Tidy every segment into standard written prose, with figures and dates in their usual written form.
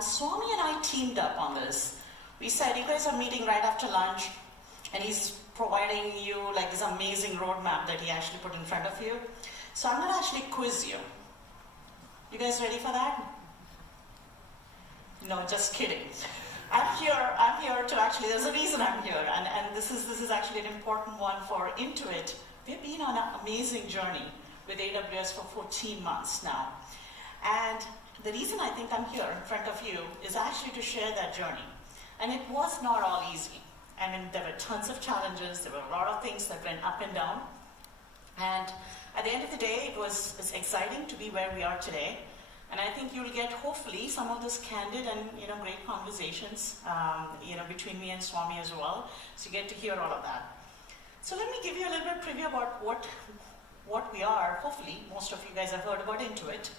Swami and I teamed up on this. We said, you guys are meeting right after lunch, and he's providing you like this amazing roadmap that he actually put in front of you. So I'm going to actually quiz you. You guys ready for that? No, just kidding. I'm here to actually, there's a reason I'm here, and this is actually an important one for Intuit. We've been on an amazing journey with AWS for 14 months now. And the reason I think I'm here in front of you is actually to share that journey. And it was not all easy. I mean, there were tons of challenges, there were a lot of things that went up and down. And at the end of the day, it's exciting to be where we are today. And I think you'll get, hopefully, some of this candid and great conversations between me and Swami as well. So you get to hear all of that. So let me give you a little bit preview about what we are. Hopefully, most of you guys have heard about Intuit.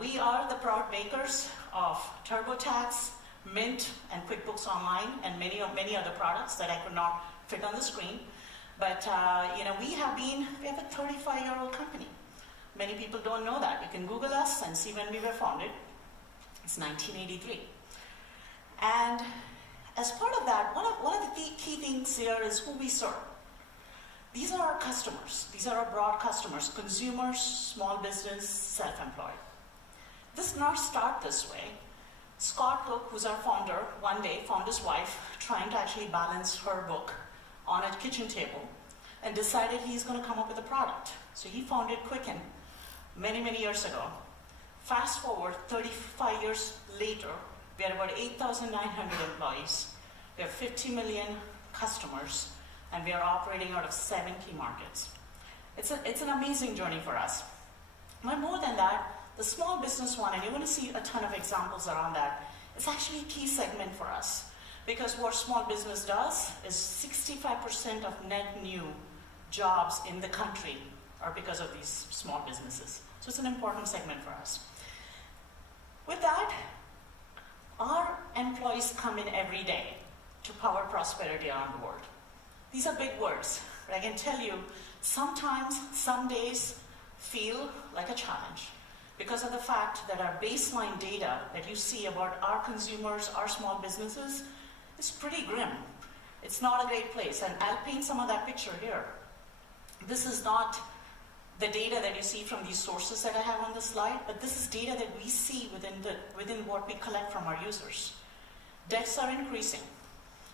We are the proud makers of TurboTax, Mint, and QuickBooks Online, and many other products that I could not fit on the screen. But we have a 35-year-old company. Many people don't know that. You can Google us and see when we were founded. It's 1983. And as part of that, one of the key things here is who we serve. These are our customers. These are our broad customers: consumers, small business, self-employed. This did not start this way. Scott Cook, who's our founder, one day found his wife trying to actually balance her book on a kitchen table and decided he's going to come up with a product. So he founded Quicken many years ago. Fast forward 35 years later, we are about 8,900 employees. We have 50 million customers, and we are operating out of 70 markets. It's an amazing journey for us. But more than that, the small business one, and you're going to see a ton of examples around that, is actually a key segment for us. Because what small business does is 65% of net new jobs in the country are because of these small businesses. So it's an important segment for us. With that, our employees come in every day to power prosperity around the world. These are big words, but I can tell you, sometimes, some days feel like a challenge because of the fact that our baseline data that you see about our consumers, our small businesses, is pretty grim. It's not a great place, and I'll paint some of that picture here. This is not the data that you see from these sources that I have on the slide, but this is data that we see within what we collect from our users. Debts are increasing.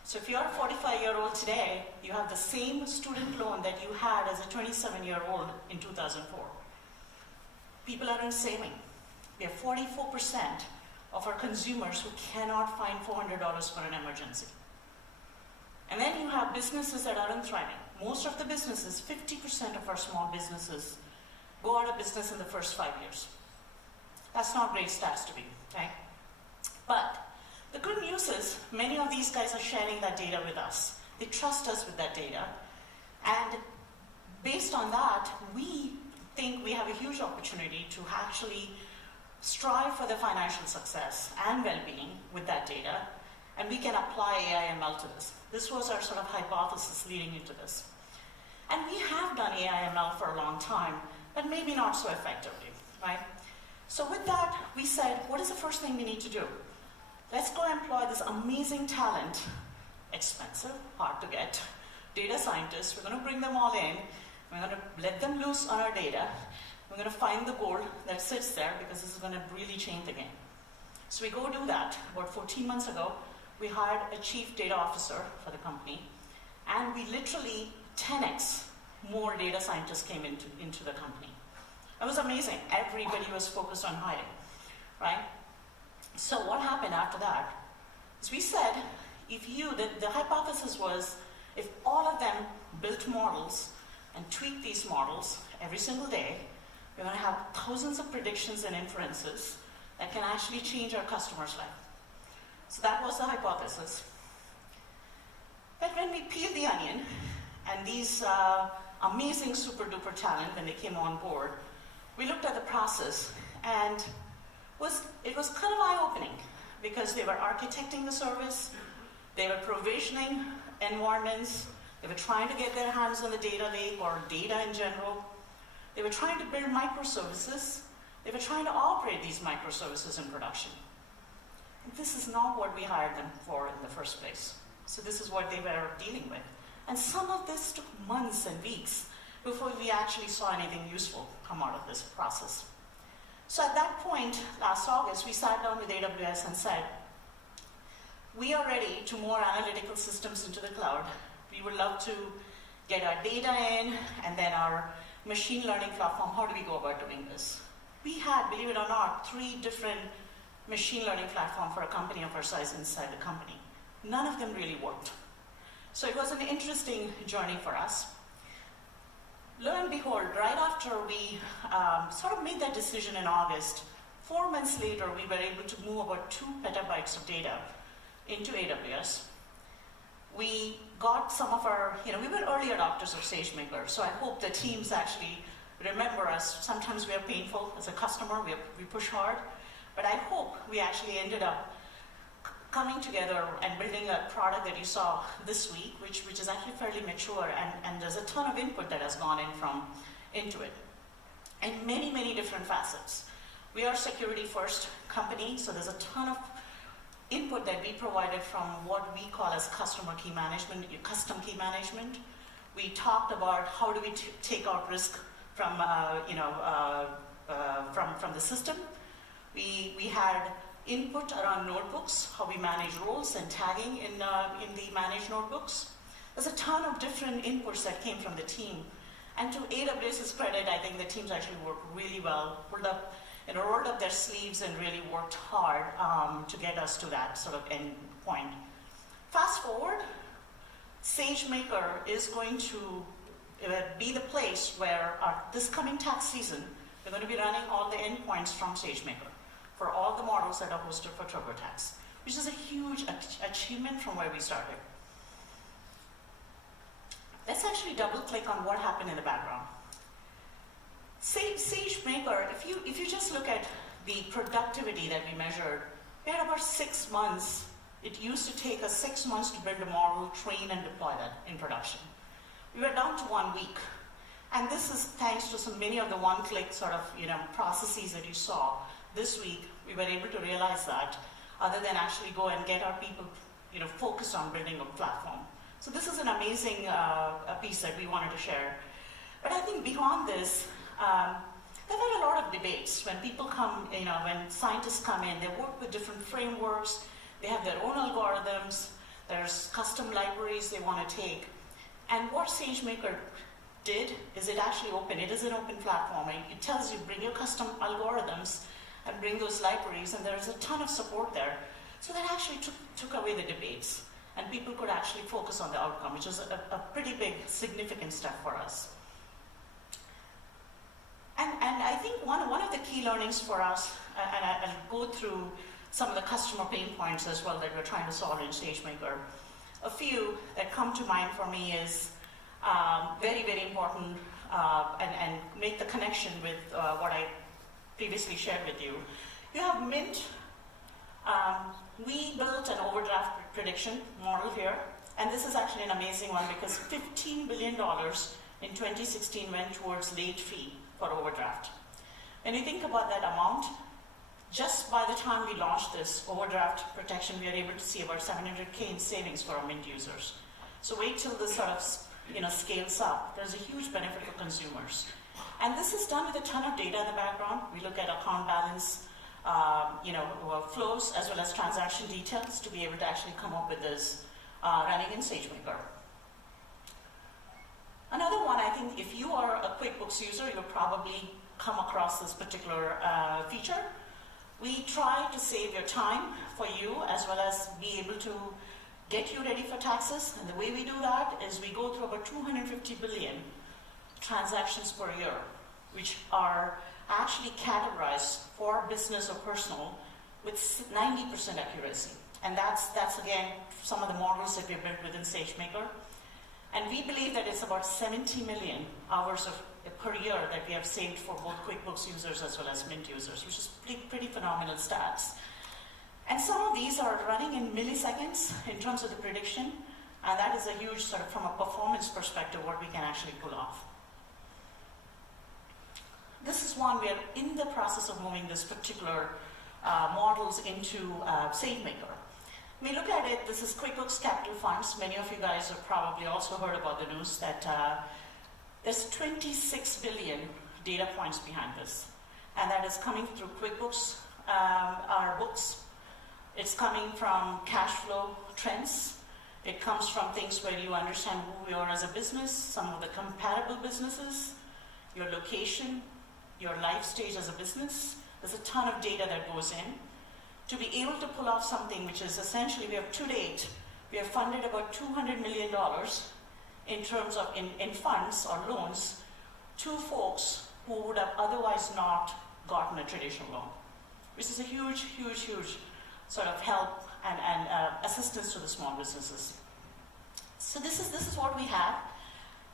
So if you're a 45-year-old today, you have the same student loan that you had as a 27-year-old in 2004. People aren't saving. We have 44% of our consumers who cannot find $400 for an emergency. And then you have businesses that aren't thriving. Most of the businesses, 50% of our small businesses, go out of business in the first 5 years. That's not great stats to be, right? But the good news is many of these guys are sharing that data with us. They trust us with that data. And based on that, we think we have a huge opportunity to actually strive for the financial success and well-being with that data, and we can apply AI/ML to this. This was our sort of hypothesis leading into this. And we have done AI/ML for a long time, but maybe not so effectively, right? So with that, we said, what is the first thing we need to do? Let's go employ this amazing talent, expensive, hard to get, data scientists. We're going to bring them all in. We're going to let them loose on our data. We're going to find the gold that sits there because this is going to really change the game. So we go do that. About 14 months ago, we hired a chief data officer for the company, and we literally 10x more data scientists came into the company. It was amazing. Everybody was focused on hiring, right? So what happened after that is we said, the hypothesis was, if all of them built models and tweaked these models every single day, we're going to have thousands of predictions and inferences that can actually change our customer's life. So that was the hypothesis. But when we peeled the onion, and these amazing super duper talent, when they came on board, we looked at the process, and it was kind of eye-opening because they were architecting the service, they were provisioning environments, they were trying to get their hands on the data lake or data in general. They were trying to build microservices. They were trying to operate these microservices in production. This is not what we hired them for in the first place. So this is what they were dealing with. And some of this took months and weeks before we actually saw anything useful come out of this process. So at that point, last August, we sat down with AWS and said, we are ready to move analytical systems into the cloud. We would love to get our data in, and then our machine learning platform. How do we go about doing this? We had, believe it or not, 3 different machine learning platforms for a company of our size inside the company. None of them really worked. So it was an interesting journey for us. Lo and behold, right after we sort of made that decision in August, 4 months later, we were able to move about 2 petabytes of data into AWS. We got some of our, we were early adopters of SageMaker, so I hope the teams actually remember us. Sometimes we are painful as a customer, we push hard, but I hope we actually ended up coming together and building a product that you saw this week, which is actually fairly mature, and there's a ton of input that has gone into it. And many, many different facets. We are a security first company, so there's a ton of input that we provided from what we call as customer key management, custom key management. We talked about how do we take out risk from the system. We had input around notebooks, how we manage roles and tagging in the managed notebooks. There's a ton of different inputs that came from the team. And to AWS's credit, I think the teams actually worked really well, rolled up their sleeves and really worked hard to get us to that sort of end point. Fast forward, SageMaker is going to be the place where this coming tax season, we're going to be running all the endpoints from SageMaker for all the models that are hosted for TurboTax, which is a huge achievement from where we started. Let's actually double click on what happened in the background. SageMaker, if you just look at the productivity that we measured, we had about 6 months. It used to take us 6 months to build a model, train, and deploy that in production. We were down to 1 week. And this is thanks to many of the one-click sort of processes that you saw this week. We were able to realize that, other than actually go and get our people focused on building a platform. So this is an amazing piece that we wanted to share. But I think beyond this, there were a lot of debates. When people come, when scientists come in, they work with different frameworks, they have their own algorithms, there's custom libraries they want to take. And what SageMaker did is it actually open. It is an open platform. It tells you bring your custom algorithms and bring those libraries, and there's a ton of support there. So that actually took away the debates, and people could actually focus on the outcome, which is a pretty big, significant step for us. And I think one of the key learnings for us, and I'll go through some of the customer pain points as well that we're trying to solve in SageMaker. A few that come to mind for me is very, very important and make the connection with what I previously shared with you. You have Mint. We built an overdraft prediction model here, and this is actually an amazing one because $15 billion in 2016 went towards late fee for overdraft. When you think about that amount, just by the time we launched this overdraft protection, we are able to see about $700K in savings for our Mint users. So wait till this sort of scales up. There's a huge benefit for consumers. And this is done with a ton of data in the background. We look at account balance, flows, as well as transaction details to be able to actually come up with this running in SageMaker. Another one, I think, if you are a QuickBooks user, you'll probably come across this particular feature. We try to save your time for you, as well as be able to get you ready for taxes. And the way we do that is we go through about 250 billion transactions per year, which are actually categorized for business or personal with 90% accuracy. And that's again, some of the models that we built within SageMaker. And we believe that it's about 70 million hours per year that we have saved for both QuickBooks users as well as Mint users, which is pretty phenomenal stats. And some of these are running in milliseconds in terms of the prediction, and that is a huge sort of, from a performance perspective, what we can actually pull off. This is one we are in the process of moving this particular models into SaveMaker. I mean, look at it, this is QuickBooks Capital Funds. Many of you guys have probably also heard about the news that there's 26 billion data points behind this. And that is coming through QuickBooks, our books. It's coming from cash flow trends. It comes from things where you understand who you are as a business, some of the compatible businesses, your location, your life stage as a business. There's a ton of data that goes in. To be able to pull off something which is essentially, we have to date, we have funded about $200 million in terms of in funds or loans to folks who would have otherwise not gotten a traditional loan, which is a huge, huge, huge sort of help and assistance to the small businesses. So this is what we have.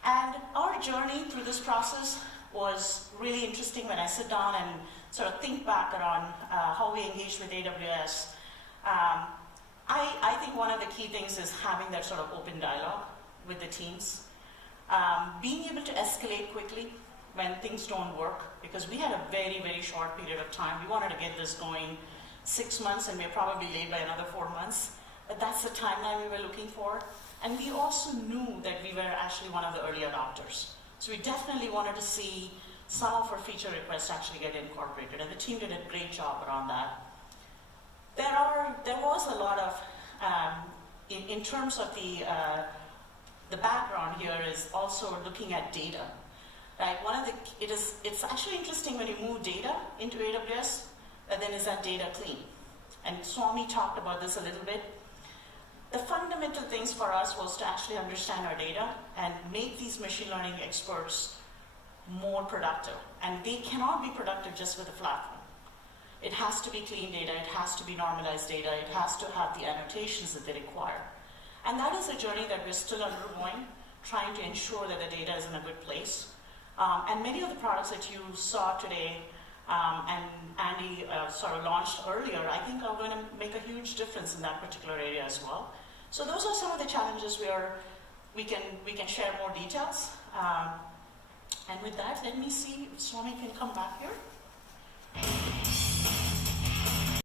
And our journey through this process was really interesting when I sit down and sort of think back around how we engage with AWS. I think one of the key things is having that sort of open dialogue with the teams. Being able to escalate quickly when things don't work, because we had a very, very short period of time. We wanted to get this going 6 months, and we're probably late by another 4 months. But that's the timeline we were looking for. And we also knew that we were actually one of the early adopters. So we definitely wanted to see some of our feature requests actually get incorporated, and the team did a great job around that. There was a lot of, in terms of the background here is also looking at data, right? It's actually interesting when you move data into AWS, but then is that data clean? And Swami talked about this a little bit. The fundamental things for us was to actually understand our data and make these machine learning experts more productive. And they cannot be productive just with a flat one. It has to be clean data, it has to be normalized data, it has to have the annotations that they require. And that is a journey that we're still undergoing, trying to ensure that the data is in a good place. And many of the products that you saw today, and Andy sort of launched earlier, I think are going to make a huge difference in that particular area as well. So those are some of the challenges where we can share more details. And with that, let me see if Swami can come back here.